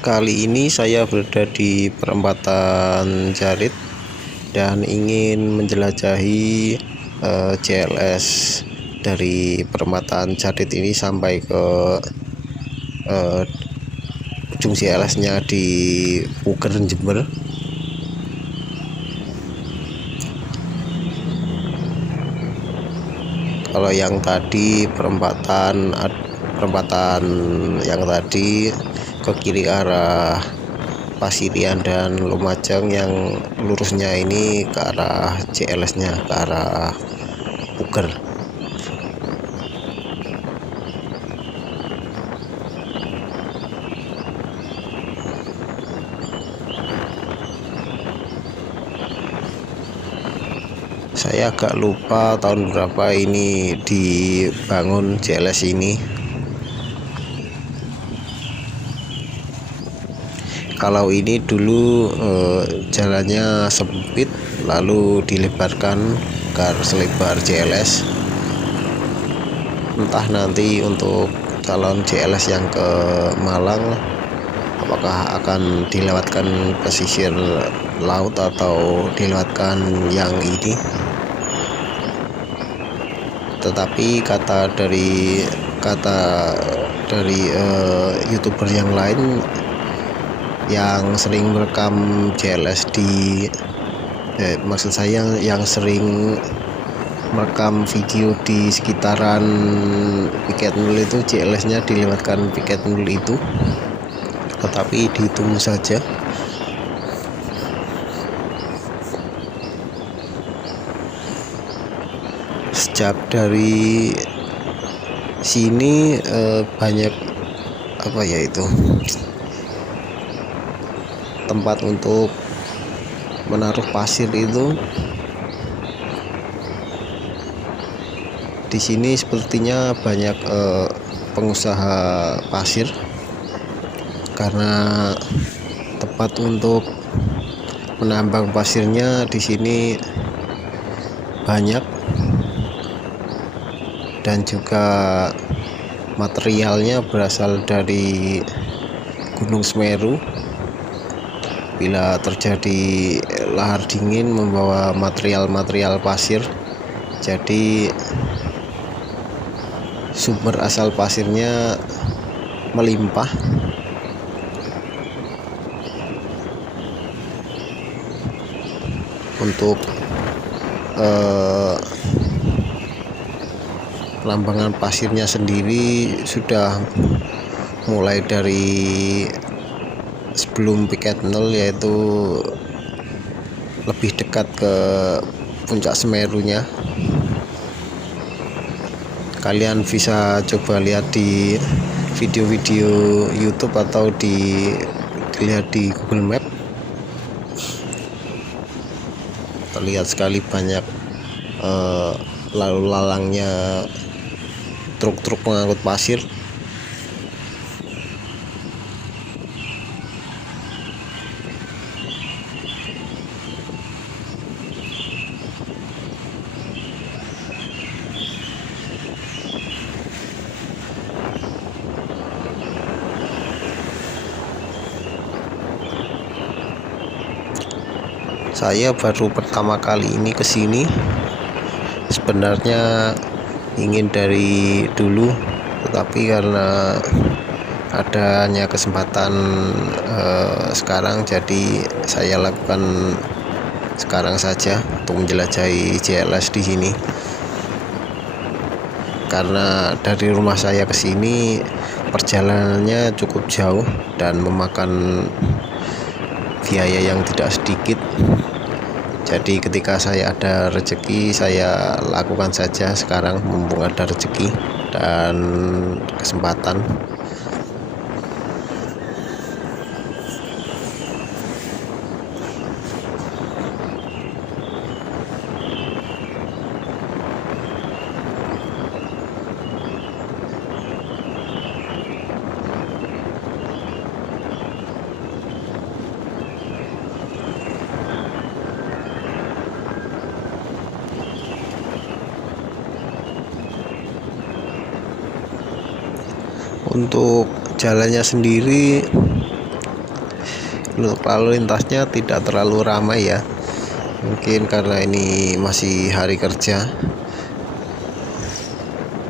Kali ini saya berada di perempatan Jarit dan ingin menjelajahi JLS dari perempatan Jarit ini sampai ke ujung JLS-nya di Puger, Jember. Kalau yang tadi perempatan yang tadi ke kiri arah Pasirian dan Lumajang, yang lurusnya ini ke arah JLS-nya, ke arah Puger. Saya agak lupa tahun berapa ini dibangun JLS ini. Kalau ini dulu jalannya sempit, lalu dilebarkan agar selebar JLS. Entah nanti untuk calon JLS yang ke Malang apakah akan dilewatkan pesisir laut atau dilewatkan yang ini. Tetapi kata dari YouTuber yang lain yang sering merekam JLS maksud saya yang sering merekam video di sekitaran Piket Nul itu, JLS-nya dilewatkan Piket Nul itu. Tetapi ditunggu saja. Sejak dari sini banyak tempat untuk menaruh pasir itu. Di sini sepertinya banyak pengusaha pasir, karena tempat untuk menambang pasirnya di sini banyak, dan juga materialnya berasal dari Gunung Semeru. Bila terjadi lahar dingin membawa material pasir, jadi sumber asal pasirnya melimpah. Untuk lambangan pasirnya sendiri sudah mulai dari sebelum Piket Nul, yaitu lebih dekat ke puncak Semerunya. Kalian bisa coba lihat di video-video YouTube atau dilihat di Google Map. Terlihat sekali banyak lalu lalangnya truk-truk pengangkut pasir. Saya baru pertama kali ini kesini. Sebenarnya ingin dari dulu, tetapi karena adanya kesempatan sekarang, jadi saya lakukan sekarang saja untuk menjelajahi JLS di sini. Karena dari rumah saya ke sini perjalanannya cukup jauh dan memakan biaya yang tidak sedikit. Jadi ketika saya ada rezeki, saya lakukan saja sekarang mumpung ada rezeki dan kesempatan. Untuk jalannya sendiri Untuk lalu lintasnya tidak terlalu ramai ya, mungkin karena ini masih hari kerja.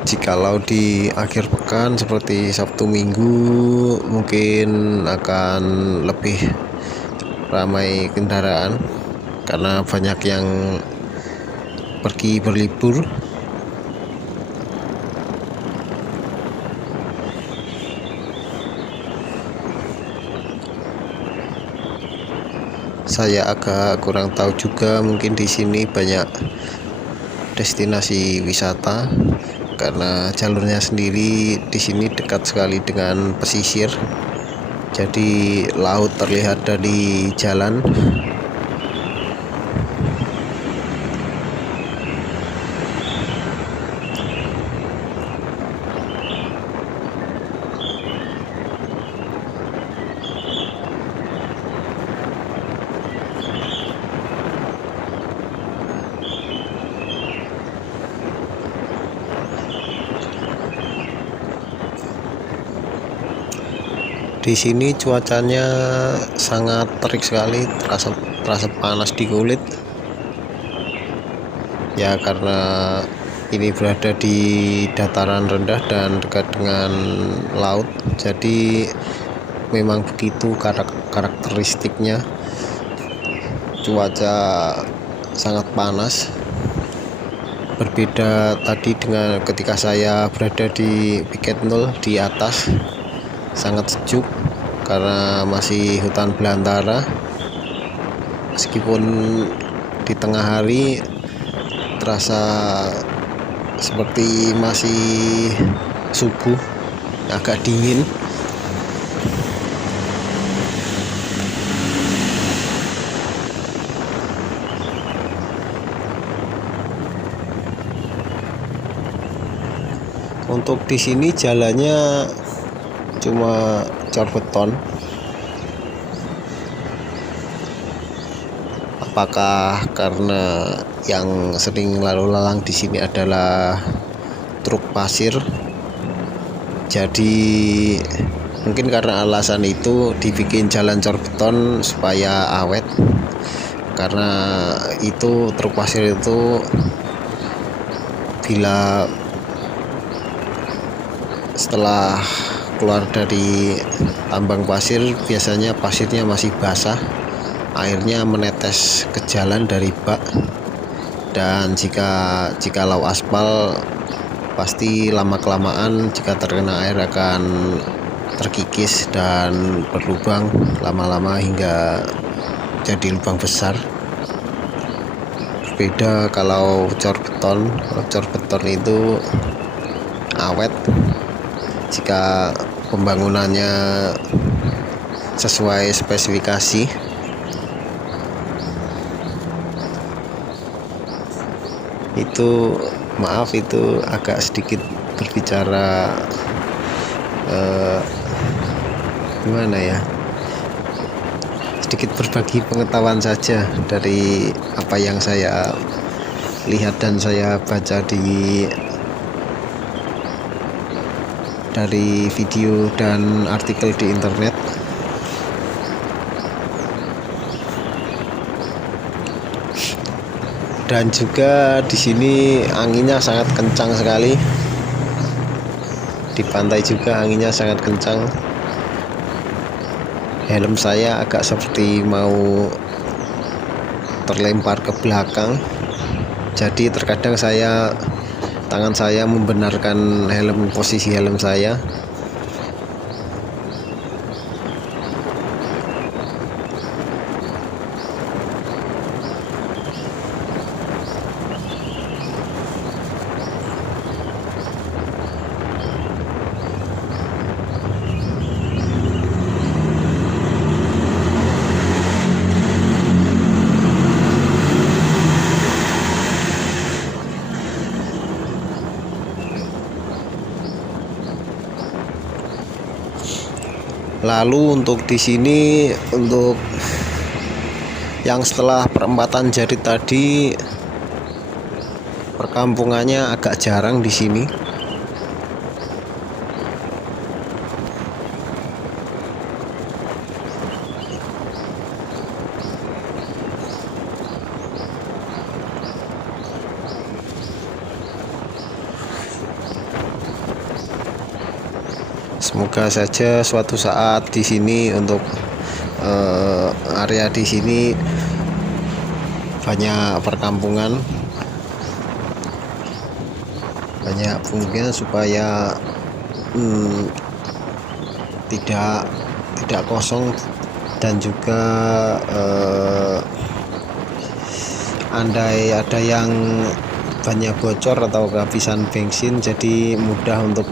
Jikalau di akhir pekan seperti Sabtu Minggu mungkin akan lebih ramai kendaraan karena banyak yang pergi berlibur. Saya agak kurang tahu juga, mungkin di sini banyak destinasi wisata karena jalurnya sendiri di sini dekat sekali dengan pesisir. Jadi laut terlihat dari jalan. Di sini cuacanya sangat terik sekali, terasa panas di kulit. Ya karena ini berada di dataran rendah dan dekat dengan laut, jadi memang begitu karakteristiknya. Cuaca sangat panas. Berbeda tadi dengan ketika saya berada di Piket 0 di atas, sangat sejuk karena masih hutan belantara. Meskipun di tengah hari terasa seperti masih subuh, agak dingin. Untuk di sini jalannya cuma cor beton. Apakah karena yang sering lalu lalang di sini adalah truk pasir? Jadi mungkin karena alasan itu dibikin jalan cor beton supaya awet. Karena itu truk pasir itu bila setelah keluar dari tambang pasir, biasanya pasirnya masih basah, airnya menetes ke jalan dari bak. Dan jikalau aspal, pasti lama kelamaan jika terkena air akan terkikis dan berlubang lama-lama hingga jadi lubang besar. Berbeda kalau cor beton itu awet jika pembangunannya sesuai spesifikasi. Itu maaf, itu agak sedikit berbicara gimana ya, sedikit berbagi pengetahuan saja dari apa yang saya lihat dan saya baca dari video dan artikel di internet. Dan juga di sini anginnya sangat kencang sekali. Di pantai juga anginnya sangat kencang. Helm saya agak seperti mau terlempar ke belakang. Jadi terkadang tangan saya membenarkan posisi helm saya. Lalu untuk di sini, untuk yang setelah perempatan Jarit tadi, perkampungannya agak jarang di sini. Semoga saja suatu saat di sini untuk area di sini banyak perkampungan, banyak mungkin supaya tidak kosong, dan juga andai ada yang banyak bocor atau kehabisan bensin, jadi mudah untuk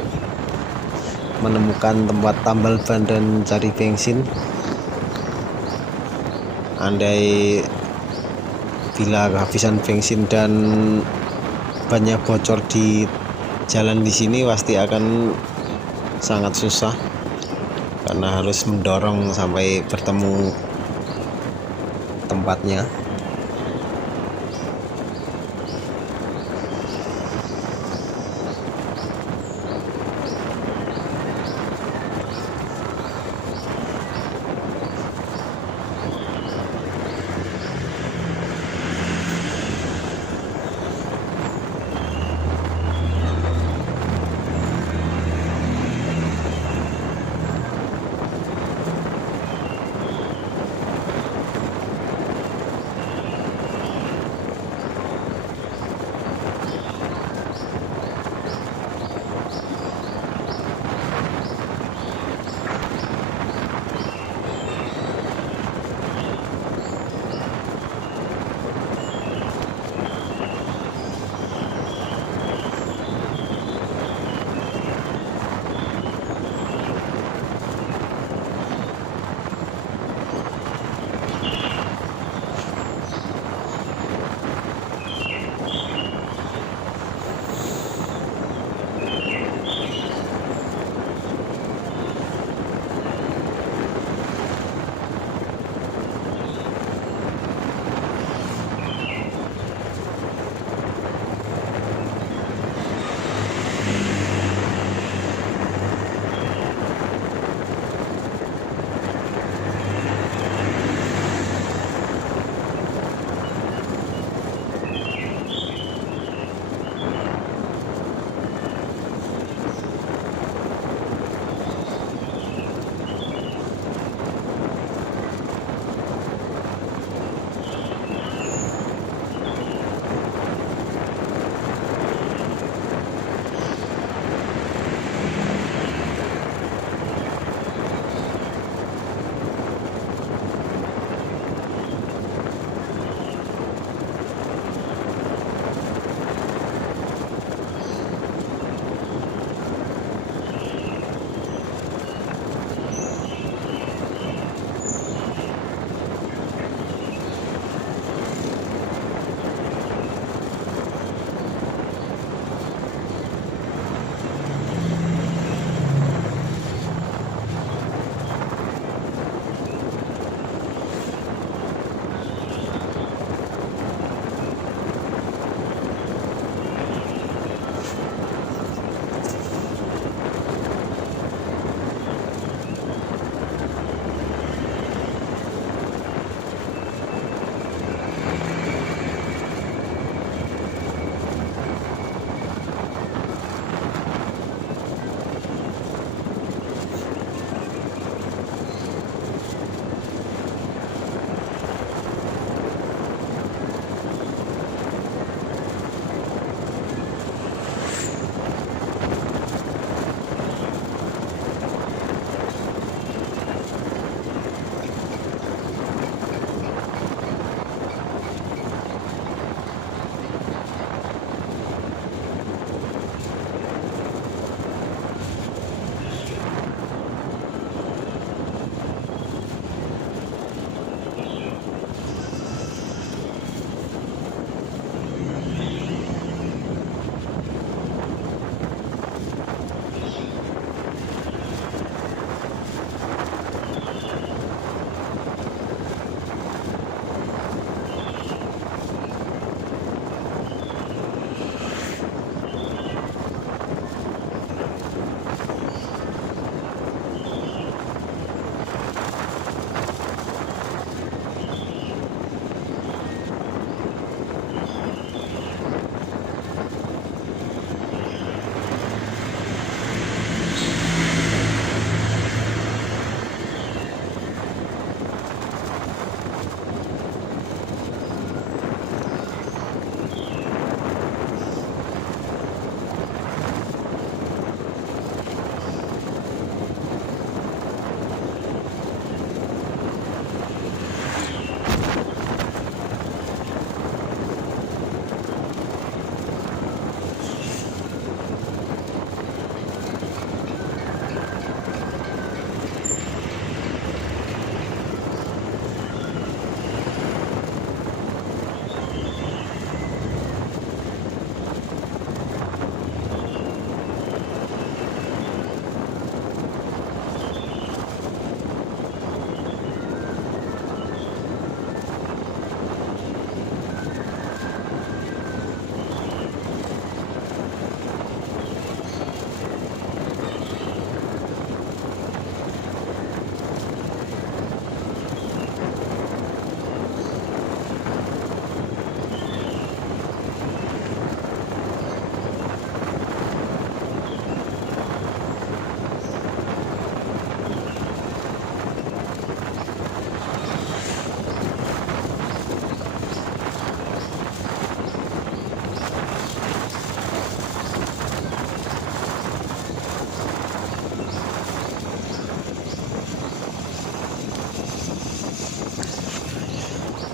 menemukan tempat tambal ban dan cari bensin. Andai bila kehabisan bensin dan banyak bocor di jalan di sini, pasti akan sangat susah karena harus mendorong sampai bertemu tempatnya.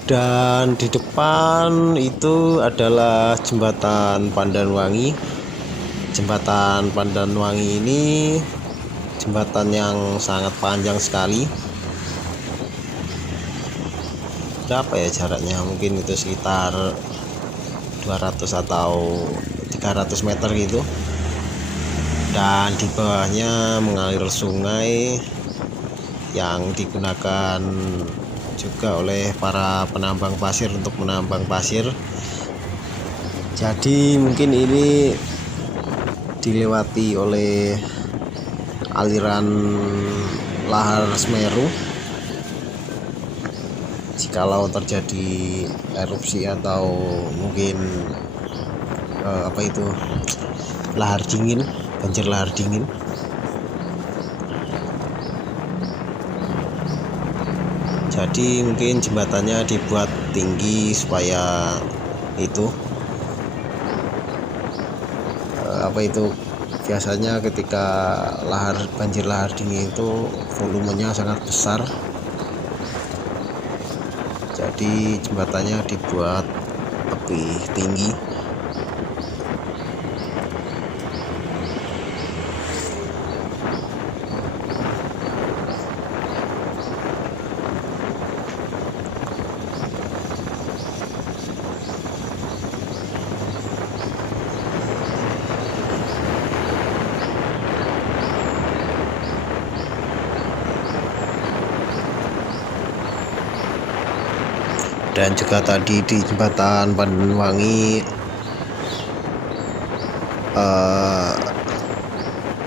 Dan di depan itu adalah jembatan Pandanwangi. Jembatan Pandanwangi ini jembatan yang sangat panjang sekali. Berapa ya jaraknya? Mungkin itu sekitar 200 atau 300 meter gitu. Dan di bawahnya mengalir sungai yang digunakan juga oleh para penambang pasir untuk menambang pasir. Jadi mungkin ini dilewati oleh aliran lahar Semeru. Jikalau terjadi erupsi atau mungkin lahar dingin, banjir lahar dingin. Jadi mungkin jembatannya dibuat tinggi supaya itu biasanya ketika banjir lahar dingin itu volumenya sangat besar. Jadi jembatannya dibuat lebih tinggi. Dan juga tadi di jembatan Pandanwangi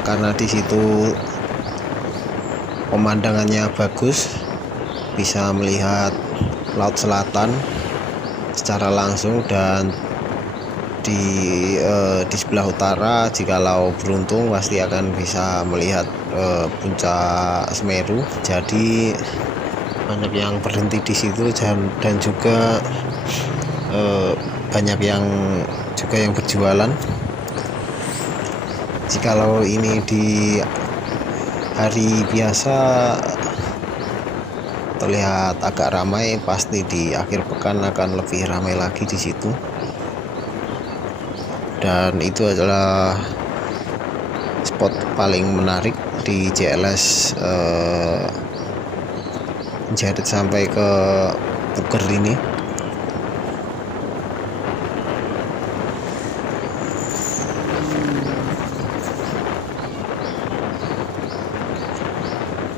karena di situ pemandangannya bagus, bisa melihat laut selatan secara langsung. Dan di sebelah utara, jikalau beruntung pasti akan bisa melihat puncak Semeru. Jadi banyak yang berhenti di situ dan juga banyak yang berjualan. Jikalau ini di hari biasa terlihat agak ramai, pasti di akhir pekan akan lebih ramai lagi di situ. Dan itu adalah spot paling menarik di JLS Jarit sampai ke Puger ini.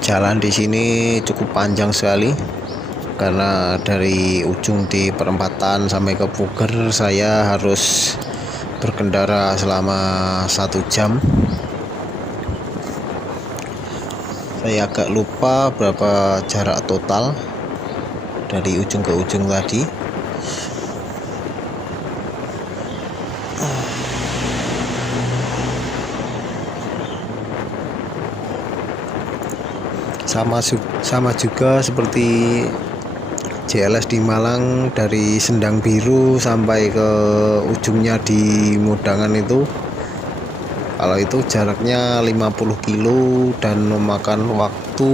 Jalan di sini cukup panjang sekali, karena dari ujung di perempatan sampai ke Puger saya harus berkendara selama 1 jam. Saya agak lupa berapa jarak total dari ujung ke ujung tadi. Sama juga seperti JLS di Malang, dari Sendang Biru sampai ke ujungnya di Modangan itu. Kalau itu jaraknya 50 kilo dan memakan waktu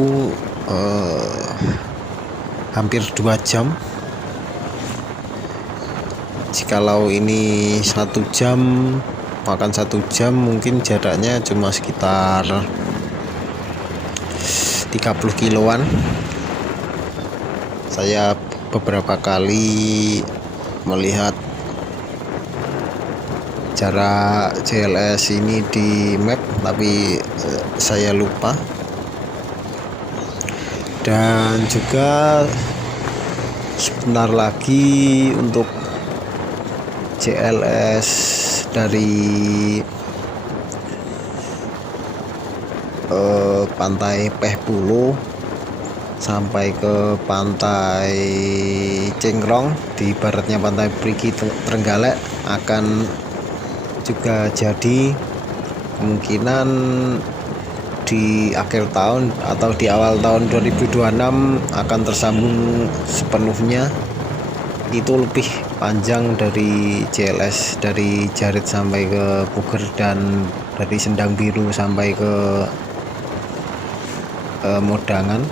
hampir 2 jam. Jikalau ini 1 jam, makan 1 jam, mungkin jaraknya cuma sekitar 30 kiloan. Saya beberapa kali melihat jarak JLS ini di map, tapi saya lupa. Dan juga sebentar lagi untuk JLS dari pantai Pehpulo sampai ke pantai Cengkrong di baratnya pantai Perigi Trenggalek akan juga jadi. Kemungkinan di akhir tahun atau di awal tahun 2026 akan tersambung sepenuhnya. Itu lebih panjang dari JLS dari Jarit sampai ke Puger, dan dari Sendang Biru sampai ke Modangan.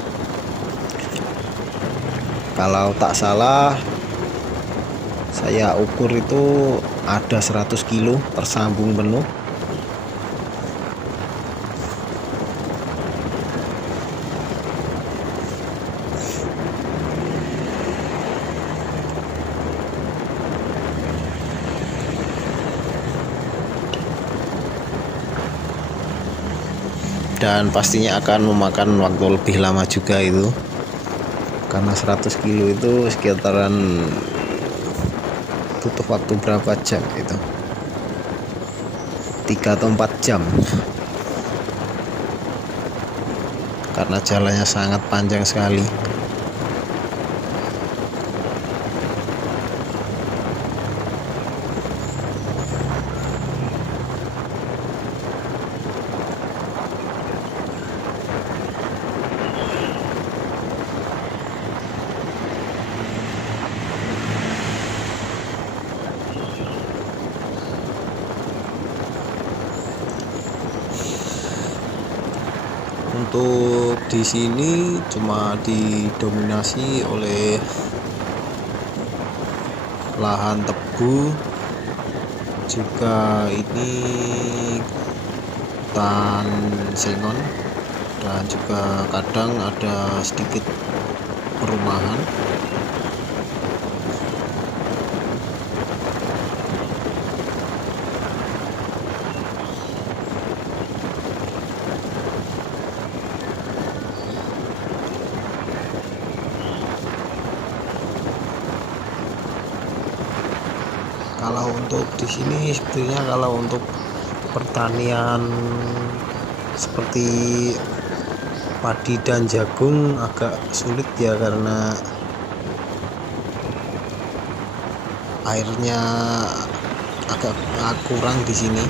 Kalau tak salah saya ukur itu ada 100 kilo tersambung penuh. Dan pastinya akan memakan waktu lebih lama juga itu, karena 100 kilo itu sekitaran butuh waktu berapa jam itu, 3 atau 4 jam, karena jalannya sangat panjang sekali. Untuk di sini cuma didominasi oleh lahan tebu, juga ini hutan sengon, dan juga kadang ada sedikit perumahan. Kalau untuk di sini sebetulnya kalau untuk pertanian seperti padi dan jagung agak sulit ya, karena airnya agak kurang di sini.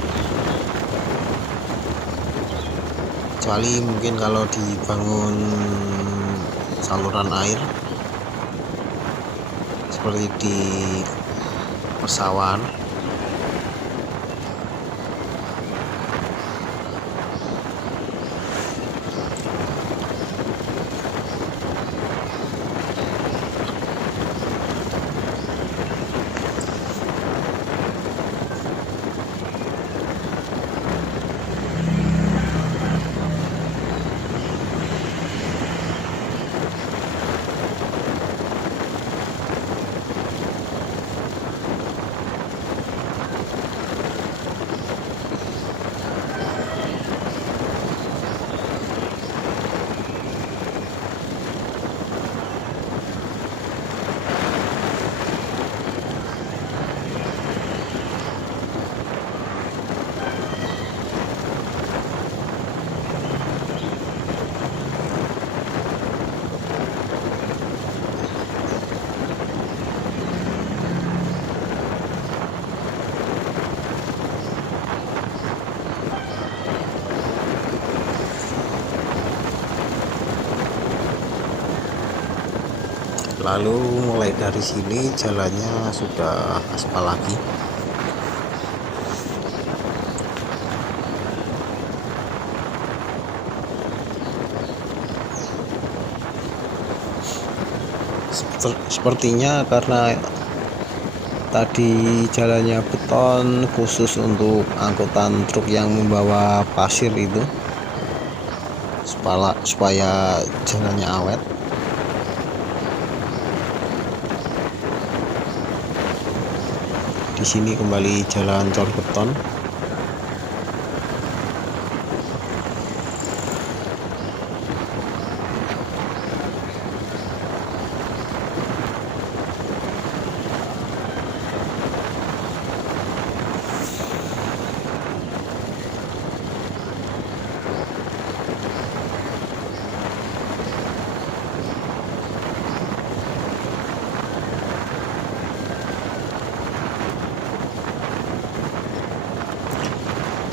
Kecuali mungkin kalau dibangun saluran air seperti di persawahan. Lalu mulai dari sini jalannya sudah aspal lagi. Sepertinya karena tadi jalannya beton khusus untuk angkutan truk yang membawa pasir itu, supaya jalannya awet. Di sini kembali jalan cor beton.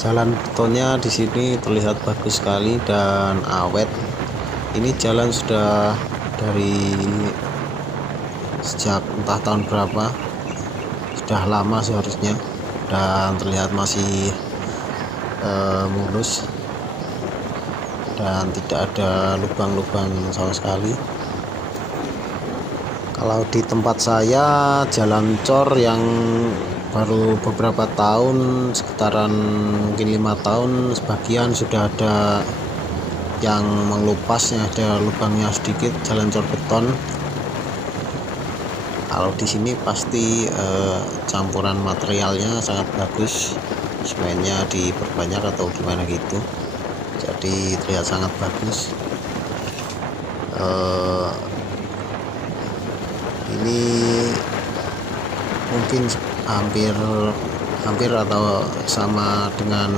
Jalan betonnya di sini terlihat bagus sekali dan awet. Ini jalan sudah dari sejak entah tahun berapa, sudah lama seharusnya, dan terlihat masih mulus dan tidak ada lubang-lubang sama sekali. Kalau di tempat saya jalan cor yang baru beberapa tahun, sekitaran mungkin 5 tahun, sebagian sudah ada yang mengelupasnya, ada lubangnya sedikit, jalan cor beton. Kalau di sini pasti campuran materialnya sangat bagus, semennya diperbanyak atau gimana gitu, jadi terlihat sangat bagus. Ini mungkin hampir atau sama dengan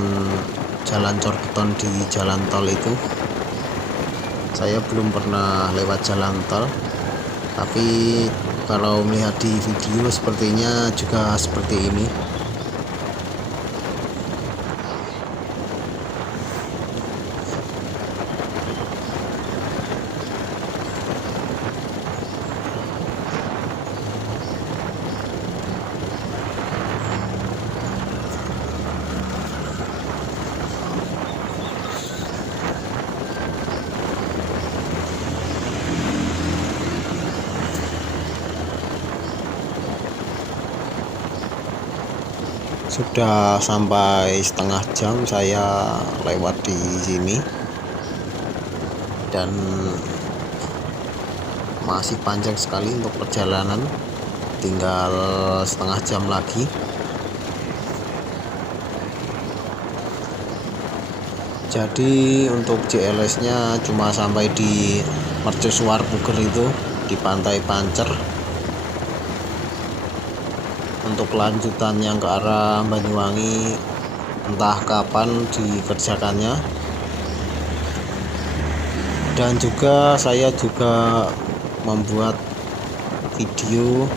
jalan cor beton di jalan tol itu. Saya belum pernah lewat jalan tol, tapi kalau melihat di video sepertinya juga seperti ini. Sudah sampai setengah jam saya lewat di sini dan masih panjang sekali untuk perjalanan, tinggal setengah jam lagi. Jadi untuk JLS nya cuma sampai di Mercusuar Puger itu, di Pantai Pancer. Untuk lanjutan yang ke arah Banyuwangi entah kapan dikerjakannya. Dan juga saya juga membuat video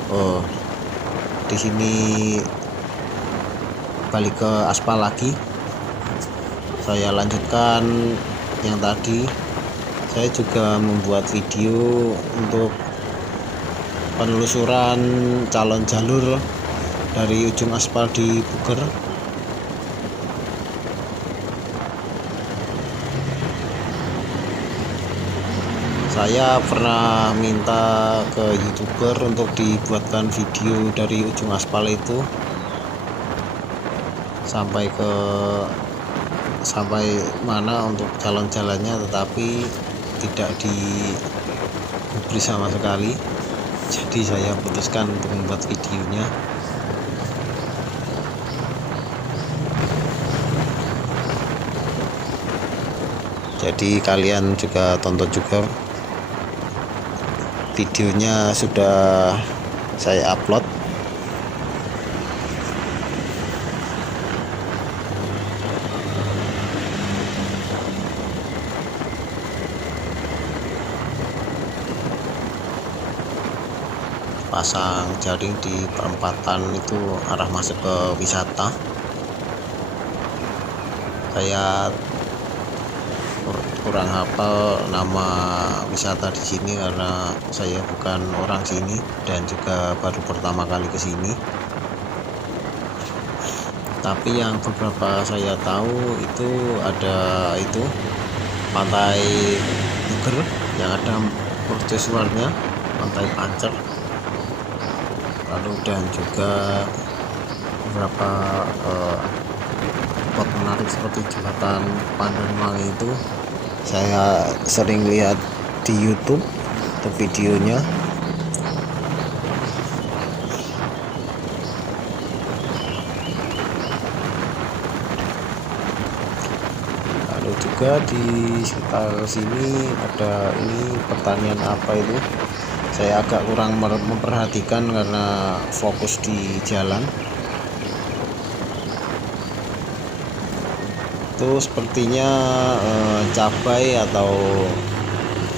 di sini balik ke aspal lagi. Saya lanjutkan yang tadi. Saya juga membuat video untuk penelusuran calon jalur dari ujung aspal di Puger. Saya pernah minta ke YouTuber untuk dibuatkan video dari ujung aspal itu sampai mana untuk jalan-jalannya, tetapi tidak diberi sama sekali. Jadi saya putuskan untuk membuat videonya. Jadi kalian juga tonton juga videonya, sudah saya upload. Pasang jaring di perempatan itu arah masuk ke wisata. Saya kurang hafal nama wisata di sini karena saya bukan orang sini dan juga baru pertama kali ke sini. Tapi yang beberapa saya tahu itu ada itu Pantai Puger yang ada mercusuarnya, Pantai Pancer. Lalu dan juga beberapa spot menarik seperti jembatan Pandanwangi itu saya sering lihat di YouTube untuk videonya. Lalu juga di sekitar sini ada ini pertanian apa itu, saya agak kurang memperhatikan karena fokus di jalan. Itu sepertinya cabai atau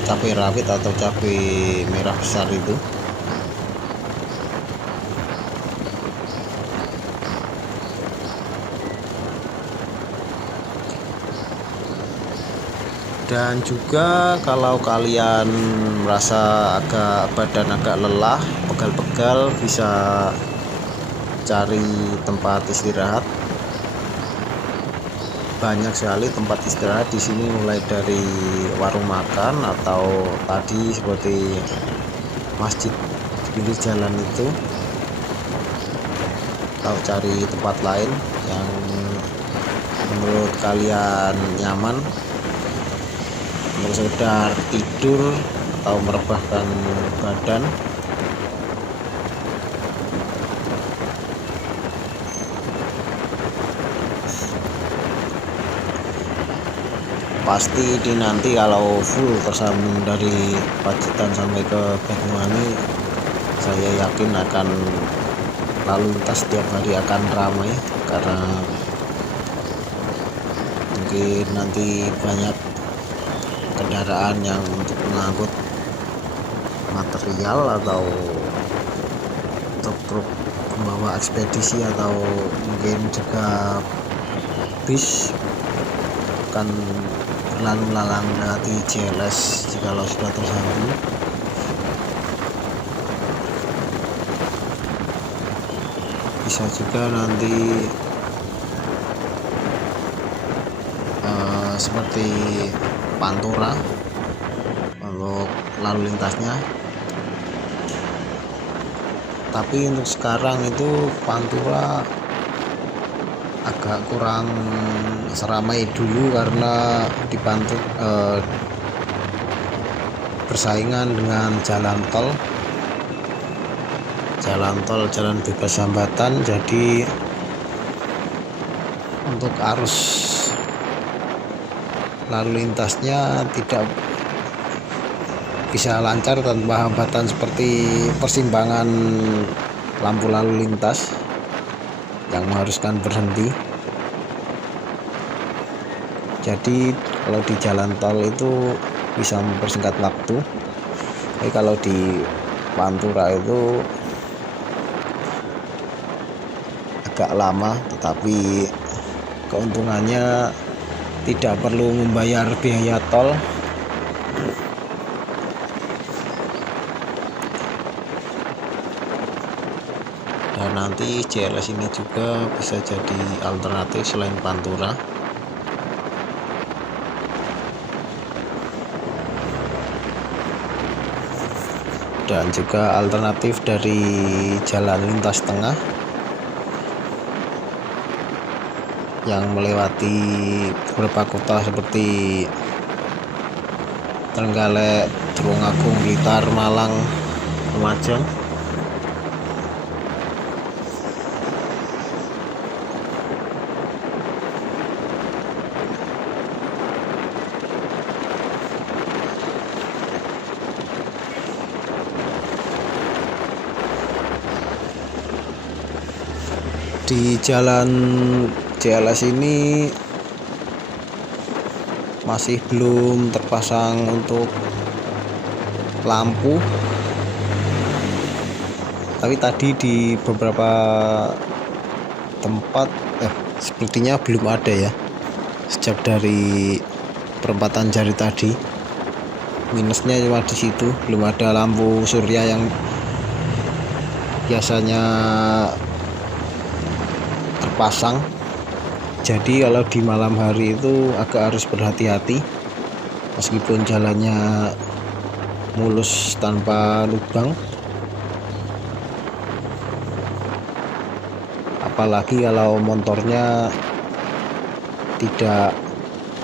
cabai rawit atau cabai merah besar itu. Dan juga kalau kalian merasa badan agak lelah, pegal-pegal, bisa cari tempat istirahat. Banyak sekali tempat istirahat di sini, mulai dari warung makan atau tadi seperti masjid pinggir jalan itu, atau cari tempat lain yang menurut kalian nyaman untuk sekedar tidur atau merebahkan badan. Pasti di nanti kalau full tersambung dari Pacitan sampai ke Banyuwangi, saya yakin akan lalu lintas setiap hari akan ramai, karena mungkin nanti banyak kendaraan yang untuk mengangkut material atau truk-truk pembawa ekspedisi, atau mungkin juga bis akan lalu lalang melewati JLS jikalau sudah tersambung. Bisa juga nanti seperti Pantura untuk lalu lintasnya, tapi untuk sekarang itu Pantura agak kurang seramai dulu karena dibantu bersaingan dengan jalan jalan bebas hambatan. Jadi untuk arus lalu lintasnya tidak bisa lancar tanpa hambatan seperti persimpangan lampu lalu lintas yang mengharuskan berhenti. Jadi kalau di jalan tol itu bisa mempersingkat waktu, tapi kalau di Pantura itu agak lama, tetapi keuntungannya tidak perlu membayar biaya tol. Dan nanti JLS ini juga bisa jadi alternatif selain Pantura. Dan juga alternatif dari jalan lintas tengah yang melewati beberapa kota seperti Trenggalek, Tulungagung, Blitar, Malang, Lumajang. Di jalan JLS ini masih belum terpasang untuk lampu, tapi tadi di beberapa tempat sepertinya belum ada ya, sejak dari perempatan Jari tadi. Minusnya cuma di situ, belum ada lampu surya yang biasanya terpasang. Jadi kalau di malam hari itu agak harus berhati-hati, meskipun jalannya mulus tanpa lubang. Apalagi kalau motornya tidak,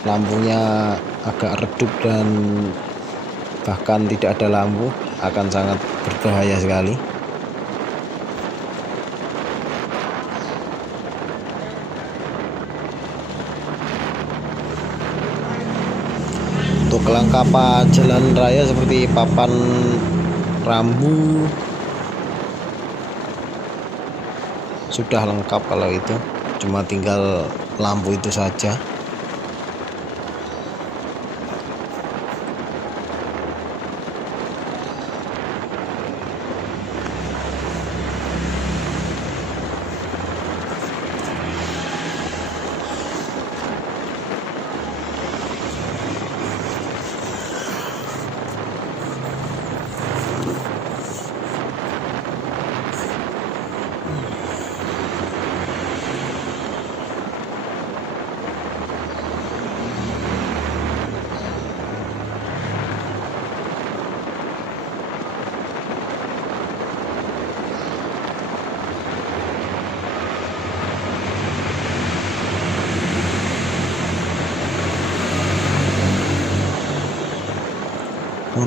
lampunya agak redup dan bahkan tidak ada lampu, akan sangat berbahaya sekali. Untuk kelengkapan jalan raya seperti papan rambu sudah lengkap, kalau itu cuma tinggal lampu itu saja.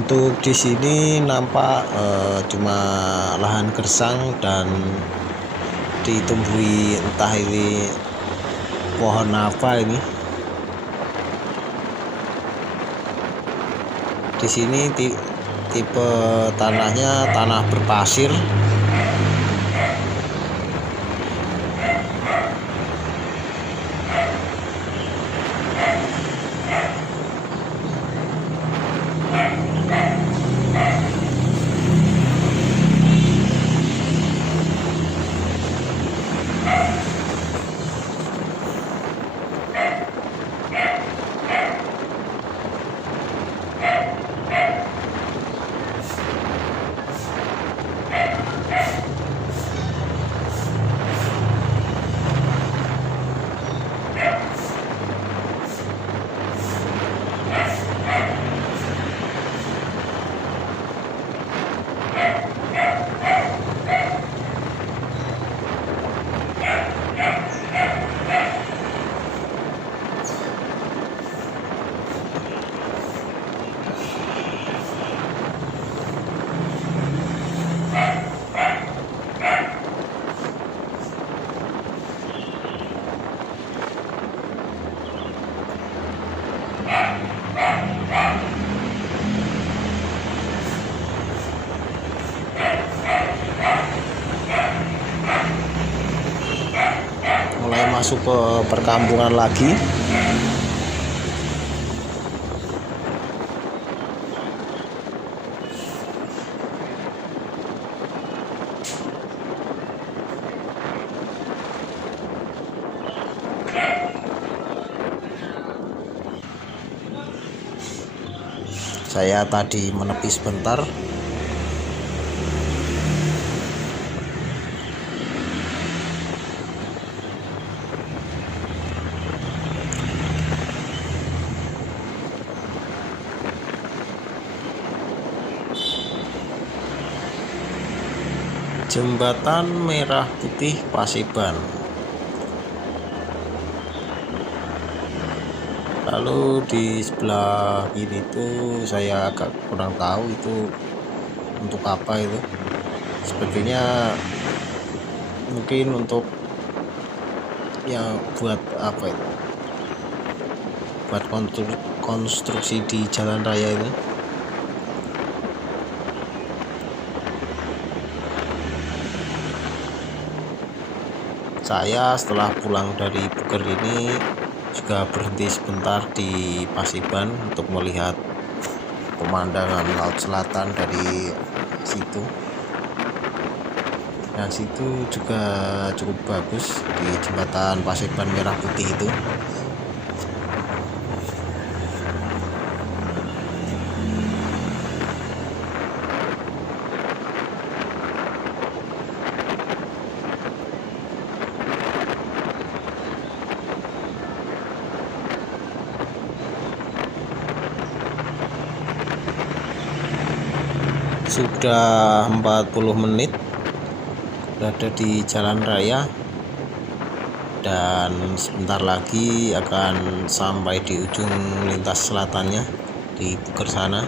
Untuk di sini nampak cuma lahan gersang dan ditumbuhi entah ini pohon apa ini. Di sini tipe tanahnya tanah berpasir. Mulai masuk ke perkampungan lagi. Saya tadi menepi sebentar. Jembatan Merah Putih Paseban. Lalu di sebelah kiri itu saya agak kurang tahu itu untuk apa itu. Sepertinya mungkin untuk ya buat apa itu? Buat konstruksi di jalan raya itu. Saya setelah pulang dari Buker ini juga berhenti sebentar di Paseban untuk melihat pemandangan laut selatan dari situ. Dan situ juga cukup bagus di jembatan Paseban Merah Putih itu. Sudah 40 menit berada di jalan raya dan sebentar lagi akan sampai di ujung lintas selatannya di Buker sana.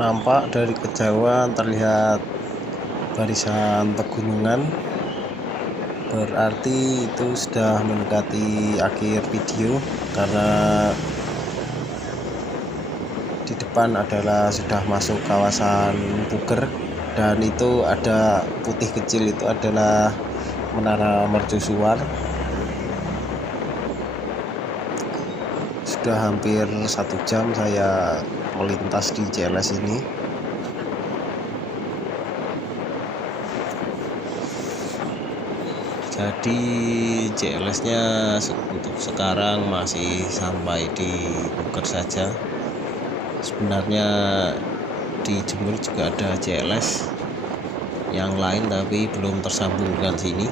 nampak dari kejauhan terlihat barisan pegunungan, berarti itu sudah mendekati akhir video karena di depan adalah sudah masuk kawasan Puger, dan itu ada putih kecil, itu adalah Menara Mercusuar. Sudah hampir 1 jam saya melintas di CLS ini. Jadi CLS nya untuk sekarang masih sampai di Puger saja. Sebenarnya di Jember juga ada CLS yang lain tapi belum tersambung dengan sini.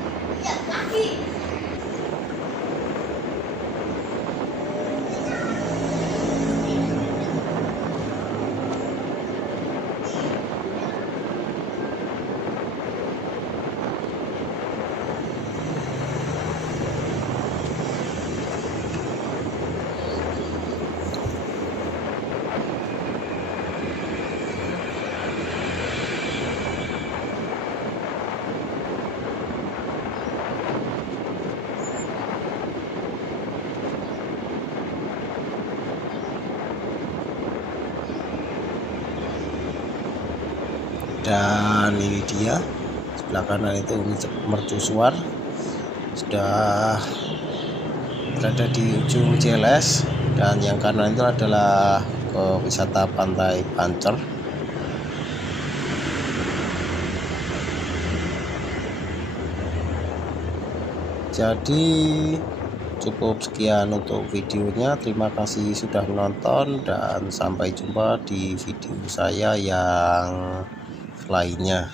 Dan ini dia sebelah kanan itu Mercusuar, sudah berada di ujung CLS, dan yang kanan itu adalah ke wisata Pantai Pancer. Jadi cukup sekian untuk videonya. Terima kasih sudah menonton dan sampai jumpa di video saya yang lainnya.